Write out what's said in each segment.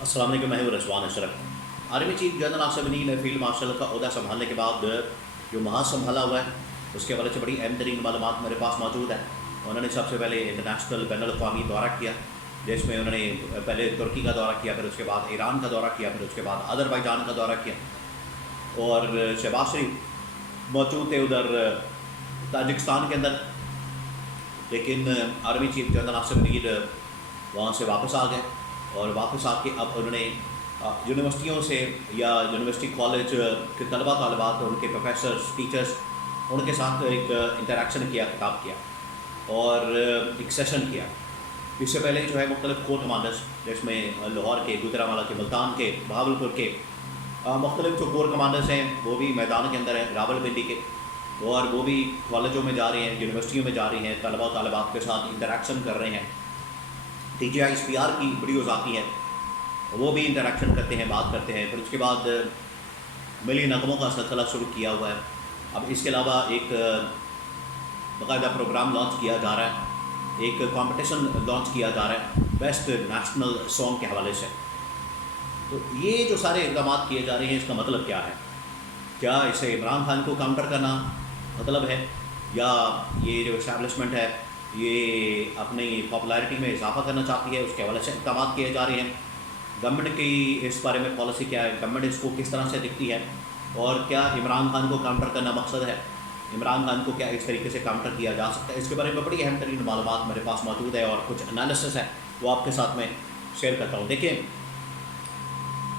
السلام علیکم، میں ہوں رضوان اشرف۔ آرمی چیف جنرل آصف غنی نے فیلڈ مارشل کا عہدہ سنبھالنے کے بعد جو محاذ سنبھالا ہوا ہے اس کے حوالے سے بڑی اہم ترین معلومات میرے پاس موجود ہے۔ انہوں نے سب سے پہلے انٹرنیشنل بین الاقوامی دورہ کیا، جس میں انہوں نے پہلے ترکی کا دورہ کیا، پھر اس کے بعد ایران کا دورہ کیا، پھر اس کے بعد آذربائیجان کا دورہ کیا، اور شہباز شریف موجود تھے ادھر تاجکستان کے اندر، لیکن آرمی چیف جنرل آصف غنی وہاں سے واپس آ گئے، اور واپس آ کے اب انہوں نے یونیورسٹیوں سے یا یونیورسٹی کالج کے طلباء طالبات، ان کے پروفیسرز، ٹیچرز، ان کے ساتھ ایک انٹریکشن کیا، خطاب کیا اور ایک سیشن کیا۔ اس سے پہلے جو ہے مختلف کور کمانڈرز، جس میں لاہور کے، گوجرانوالہ کے، ملتان کے، بہاولپور کے مختلف جو کور کمانڈرز ہیں وہ بھی میدان کے اندر ہیں، راول پنڈی کے، اور وہ بھی کالجوں میں جا رہے ہیں، یونیورسٹیوں میں جا رہے ہیں، طلباء و طالبات کے ساتھ انٹریکشن کر رہے ہیں۔ T G I S P R کی ویڈیوز آتی ہیں، وہ بھی انٹریکشن کرتے ہیں، بات کرتے ہیں۔ پھر اس کے بعد ملی نغموں کا سلسلہ شروع کیا ہوا ہے۔ اب اس کے علاوہ ایک باقاعدہ پروگرام لانچ کیا جا رہا ہے، ایک کمپٹیشن لانچ کیا جا رہا ہے بیسٹ نیشنل سانگ کے حوالے سے۔ تو یہ جو سارے اقدامات کیے جا رہے ہیں، اس کا مطلب کیا ہے؟ کیا اسے عمران خان کو کاؤنٹر کرنا مطلب ہے، یا یہ جو اسٹیبلشمنٹ ہے یہ اپنی پاپولیرٹی میں اضافہ کرنا چاہتی ہے؟ اس کے حوالے سے اقدامات کیے جا رہے ہیں۔ گورنمنٹ کی اس بارے میں پالیسی کیا ہے، گورنمنٹ اس کو کس طرح سے دکھتی ہے، اور کیا عمران خان کو کاؤنٹر کرنا مقصد ہے؟ عمران خان کو کیا اس طریقے سے کاؤنٹر کیا جا سکتا ہے؟ اس کے بارے میں بڑی اہم ترین معلومات میرے پاس موجود ہے، اور کچھ انالیسس ہے وہ آپ کے ساتھ میں شیئر کرتا ہوں۔ دیکھیں،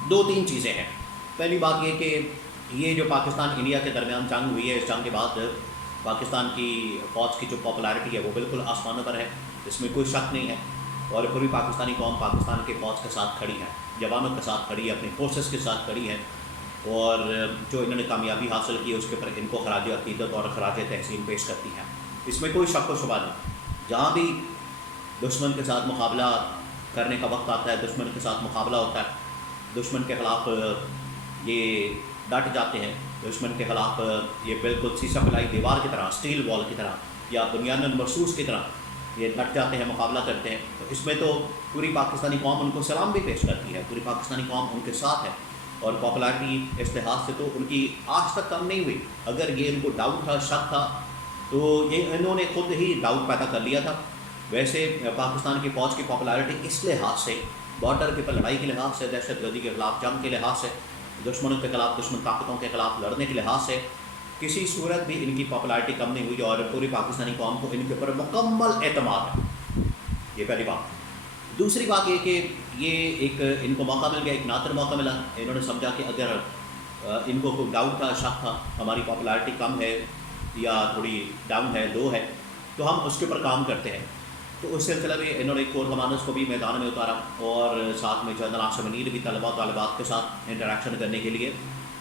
دو تین چیزیں ہیں۔ پہلی بات یہ کہ یہ جو پاکستان انڈیا کے درمیان جنگ ہوئی ہے، اس جنگ کے بعد پاکستان کی فوج کی جو پاپولیرٹی ہے وہ بالکل آسمانوں پر ہے، اس میں کوئی شک نہیں ہے، اور پوری پاکستانی قوم پاکستان کے فوج کے ساتھ کھڑی ہے، جوانوں کے ساتھ کھڑی ہے، اپنی فورسز کے ساتھ کھڑی ہے، اور جو انہوں نے کامیابی حاصل کی ہے اس کے اوپر ان کو خراج عقیدت اور خراج تحسین پیش کرتی ہے۔ اس میں کوئی شک و شبہ نہیں۔ جہاں بھی دشمن کے ساتھ مقابلہ کرنے کا وقت آتا ہے، دشمن کے ساتھ مقابلہ ہوتا ہے، دشمن کے خلاف یہ ڈٹ جاتے ہیں، دشمن کے خلاف یہ بالکل سیسا پلائی دیوار کی طرح، اسٹیل وال کی طرح، یا بنیاد مرصوص کی طرح یہ ڈٹ جاتے ہیں، مقابلہ کرتے ہیں۔ تو اس میں تو پوری پاکستانی قوم ان کو سلام بھی پیش کرتی ہے، پوری پاکستانی قوم ان کے ساتھ ہے، اور پاپولیرٹی اس لحاظ سے تو ان کی آج تک کم نہیں ہوئی۔ اگر یہ ان کو ڈاؤٹ تھا، شک تھا، تو یہ انہوں نے خود ہی ڈاؤٹ پیدا کر لیا تھا۔ ویسے پاکستان کی فوج کی پاپولیرٹی اس لحاظ سے، بارڈر کے پر لڑائی کے لحاظ سے، دہشت گردی کے خلاف جنگ کے لحاظ سے، دشمنوں کے خلاف، دشمن طاقتوں کے خلاف لڑنے کے لحاظ سے کسی صورت بھی ان کی پاپولیرٹی کم نہیں ہوئی، اور پوری پاکستانی قوم کو ان کے اوپر مکمل اعتماد ہے۔ یہ پہلی بات۔ دوسری بات یہ کہ یہ ایک ان کو موقع مل گیا، ایک نادر موقع ملا۔ انہوں نے سمجھا کہ اگر ان کو کوئی ڈاؤٹ تھا، شک تھا، ہماری پاپولیرٹی کم ہے یا تھوڑی ڈاؤن ہے، لو ہے، تو ہم اس کے اوپر کام کرتے ہیں۔ تو اس سلسلے میں انہوں نے کور کمانڈرز کو بھی میدان میں اتارا، اور ساتھ میں جنرل آصف غنی نے بھی طلباء طالبات کے ساتھ انٹریکشن کرنے کے لیے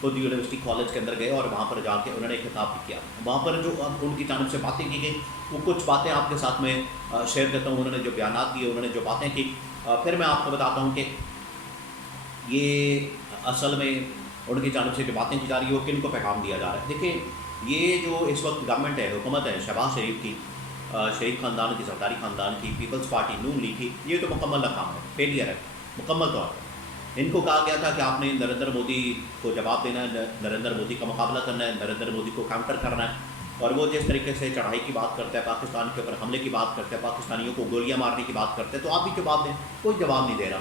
خود یونیورسٹی کالج کے اندر گئے، اور وہاں پر جا کے انہوں نے خطاب بھی کیا۔ وہاں پر جو ان کی جانب سے باتیں کی گئی، وہ کچھ باتیں آپ کے ساتھ میں شیئر کرتا ہوں۔ انہوں نے جو بیانات دیے، انہوں نے جو باتیں کی، پھر میں آپ کو بتاتا ہوں کہ یہ اصل میں ان کی جانب سے جو باتیں کی جا رہی ہے وہ کن کو پیغام دیا جا رہا ہے۔ دیکھیں، یہ جو اس وقت گورنمنٹ ہے، حکومت ہے شہباز شریف کی، شریف خاندان کی، زرداری خاندان کی، پیپلز پارٹی نون لیگ کی، یہ تو مکمل ناکام ہے، فیلئر ہے مکمل طور پر۔ ان کو کہا گیا تھا کہ آپ نے نریندر مودی کو جواب دینا ہے، نریندر مودی کا مقابلہ کرنا ہے، نریندر مودی کو کاؤنٹر کرنا ہے، اور وہ جس طریقے سے چڑھائی کی بات کرتا ہے، پاکستان کے اوپر حملے کی بات کرتا ہے، پاکستانیوں کو گولیاں مارنے کی بات کرتے ہیں، تو آپ بھی جواب دیں۔ کوئی جواب نہیں دے رہا،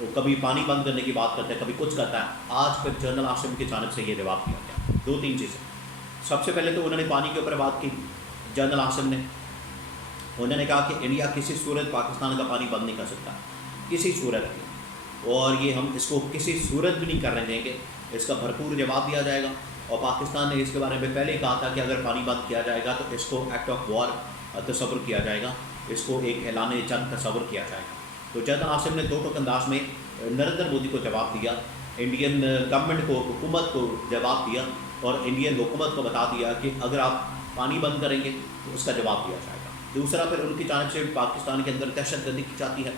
وہ کبھی پانی بند کرنے کی بات کرتا ہے، کبھی کچھ کرتا ہے۔ آج پھر جنرل آصف کی جانب سے یہ جواب دیا گیا۔ دو تین چیزیں۔ سب سے پہلے تو انہوں نے پانی کے اوپر بات کی، جنرل آصف نے انہوں نے کہا کہ انڈیا کسی صورت پاکستان کا پانی بند نہیں کر سکتا، کسی صورت بھی، اور یہ ہم اس کو کسی صورت بھی نہیں کرنے دیں گے، اس کا بھرپور جواب دیا جائے گا۔ اور پاکستان نے اس کے بارے میں پہلے ہی کہا تھا کہ اگر پانی بند کیا جائے گا تو اس کو ایکٹ آف وار تصور کیا جائے گا، اس کو ایک اعلان جنگ تصور کیا جائے گا۔ تو جنرل آصف نے دو ٹوک انداز میں نریندر مودی کو جواب دیا، انڈین گورنمنٹ کو، حکومت کو جواب دیا، اور انڈین حکومت کو بتا دیا کہ اگر آپ پانی بند کریں گے تو اس کا جواب دیا جائے گا۔ دوسرا، پھر ان کی جانب سے پاکستان کے اندر دہشت گردی کی جاتی ہے،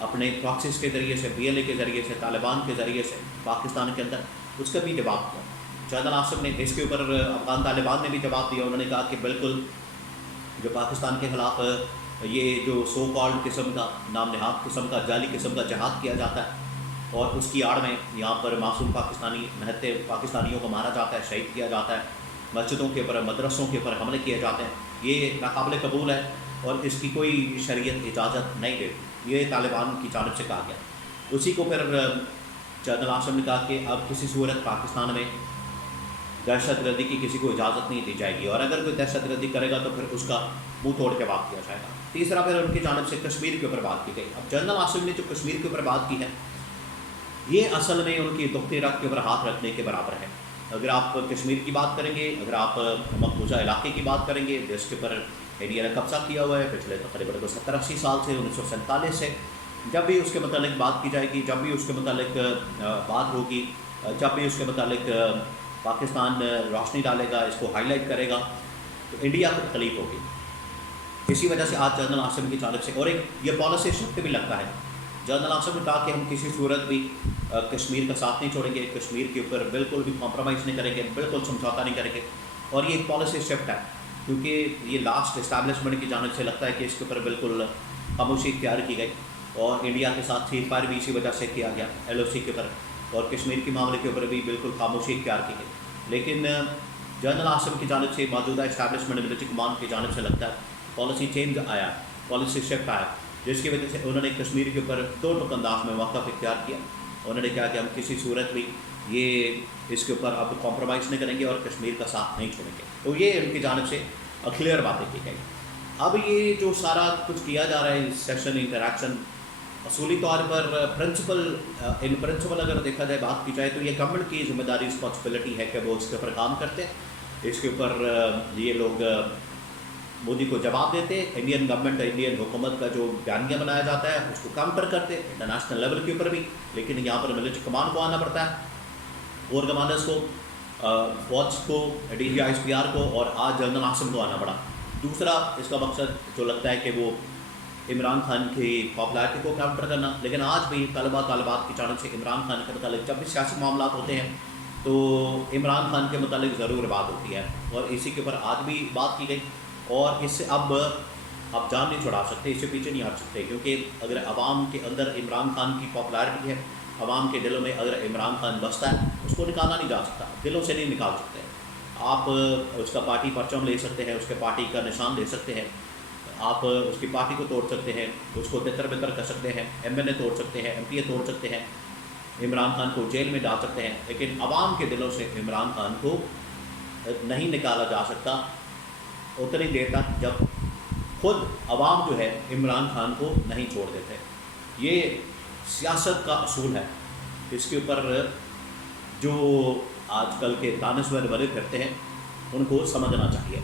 اپنے پراکسیز کے ذریعے سے، BLA کے ذریعے سے، طالبان کے ذریعے سے پاکستان کے اندر، اس کا بھی جواب دیا۔ جنرل آصف نے اس کے اوپر افغان طالبان نے بھی جواب دیا۔ انہوں نے کہا کہ بالکل جو پاکستان کے خلاف یہ جو سو کالڈ قسم کا نام نہاد قسم کا جعلی قسم کا جہاد کیا جاتا ہے، اور اس کی آڑ میں یہاں پر معصوم پاکستانی نہتے پاکستانیوں کو مارا جاتا ہے، شہید کیا جاتا ہے، مسجدوں کے اوپر مدرسوں کے اوپر حملے کیے جاتے ہیں، یہ ناقابل قبول ہے اور اس کی کوئی شریعت اجازت نہیں دیتی، یہ طالبان کی جانب سے کہا گیا۔ اسی کو پھر جنرل عاصم نے کہا کہ اب کسی صورت پاکستان میں دہشت گردی کی کسی کو اجازت نہیں دی جائے گی، اور اگر کوئی دہشت گردی کرے گا تو پھر اس کا منہ توڑ کے بات کیا جائے گا۔ تیسرا پھر ان کی جانب سے کشمیر کے اوپر بات کی گئی۔ اب جنرل عاصم نے جو کشمیر کے اوپر بات کی ہے، یہ اصل میں ان کی دختہ رکھ کے اوپر ہاتھ رکھنے کے برابر ہے۔ اگر آپ کشمیر کی بات کریں گے، اگر آپ مقبوضہ علاقے کی بات کریں گے جس کے اوپر انڈیا نے قبضہ کیا ہوا ہے پچھلے تقریباً 70-80 سال سے، 1947 سے، جب بھی اس کے متعلق بات کی جائے گی، جب بھی اس کے متعلق بات ہوگی، جب بھی اس کے متعلق پاکستان روشنی ڈالے گا، اس کو ہائی لائٹ کرے گا، تو انڈیا کو تکلیف ہوگی۔ اسی وجہ سے آج جنرل عاصم کی جانب سے اور ایک یہ پالیسی شفٹ بھی لگتا ہے۔ جنرل عاصم نے کہا کہ ہم کسی صورت بھی کشمیر کا ساتھ نہیں چھوڑیں گے، کشمیر کے اوپر بالکل بھی کمپرومائز نہیں کریں گے، بالکل سمجھوتا نہیں کریں گے، اور یہ ایک پالیسی شفٹ ہے کیونکہ یہ لاسٹ اسٹیبلشمنٹ کی جانب سے لگتا ہے کہ اس کے اوپر بالکل خاموشی اختیار کی گئی، اور انڈیا کے ساتھ سیز فائر بھی اسی وجہ سے کیا گیا LOC کے اوپر، اور کشمیر کے معاملے کے اوپر بھی بالکل خاموشی اختیار کی گئی۔ لیکن جنرل عاصم کی جانب سے موجودہ اسٹیبلشمنٹ ملٹری کمانڈ کی جانب سے لگتا ہے پالیسی چینج آیا، پالیسی شفٹ آیا، جس کی وجہ سے انہوں نے کشمیر کے اوپر دو ٹوک انداز میں موقف اختیار کیا۔ انہوں نے کہا کہ ہم کسی صورت بھی یہ اس کے اوپر اب کمپرومائز نہیں کریں گے اور کشمیر کا ساتھ نہیں چھوڑیں گے، تو یہ ان کی جانب سے کلیئر باتیں کی گئی۔ اب یہ جو سارا کچھ کیا جا رہا ہے سیشن انٹریکشن، اصولی طور پر ان پرنسپل اگر دیکھا جائے، بات کی جائے تو یہ گورنمنٹ کی ذمہ داری رسپانسبلٹی ہے کہ وہ اس کے اوپر کام کرتے، اس کے اوپر یہ لوگ مودی کو جواب دیتے، انڈین گورنمنٹ انڈین حکومت کا جو بیانیہ بنایا جاتا ہے اس کو کاؤنٹر کرتے انٹرنیشنل لیول کے اوپر بھی، لیکن یہاں پر ملٹری کمانڈ کو آنا پڑتا ہے، کور کمانڈرز کو، فوج کو، DGISPR کو، اور آج جنرل عاصم کو آنا پڑا۔ دوسرا اس کا مقصد جو لگتا ہے کہ وہ عمران خان کی پاپولیرٹی کو کاؤنٹر کرنا، لیکن آج بھی طالبات کی جانب سے عمران خان کے متعلق جب بھی سیاسی معاملات ہوتے ہیں تو عمران خان کے متعلق ضرور بات ہوتی ہے، اور اسی کے اوپر آج بھی بات کی گئی، اور اس سے اب جان نہیں چھڑا سکتے، اس سے پیچھے نہیں ہٹ سکتے، کیونکہ اگر عوام کے اندر عمران خان کی پاپولیرٹی ہے، عوام کے دلوں میں اگر عمران خان بستا ہے، اس کو نکالا نہیں جا سکتا، دلوں سے نہیں نکال سکتے۔ آپ اس کا پارٹی پرچم لے سکتے ہیں، اس کے پارٹی کا نشان لے سکتے ہیں، آپ اس کی پارٹی کو توڑ سکتے ہیں، اس کو تتر بتر کر سکتے ہیں، MLA توڑ سکتے ہیں، MPA توڑ سکتے ہیں، عمران خان کو جیل میں ڈال سکتے ہیں، لیکن عوام کے دلوں سے عمران خان کو نہیں نکالا جا سکتا اتنی دیر تک جب خود عوام جو ہے عمران خان کو نہیں چھوڑ دیتے۔ یہ سیاست کا اصول ہے، اس کے اوپر جو آج کل کے دانشور بنے پھرتے ہیں ان کو سمجھنا چاہیے۔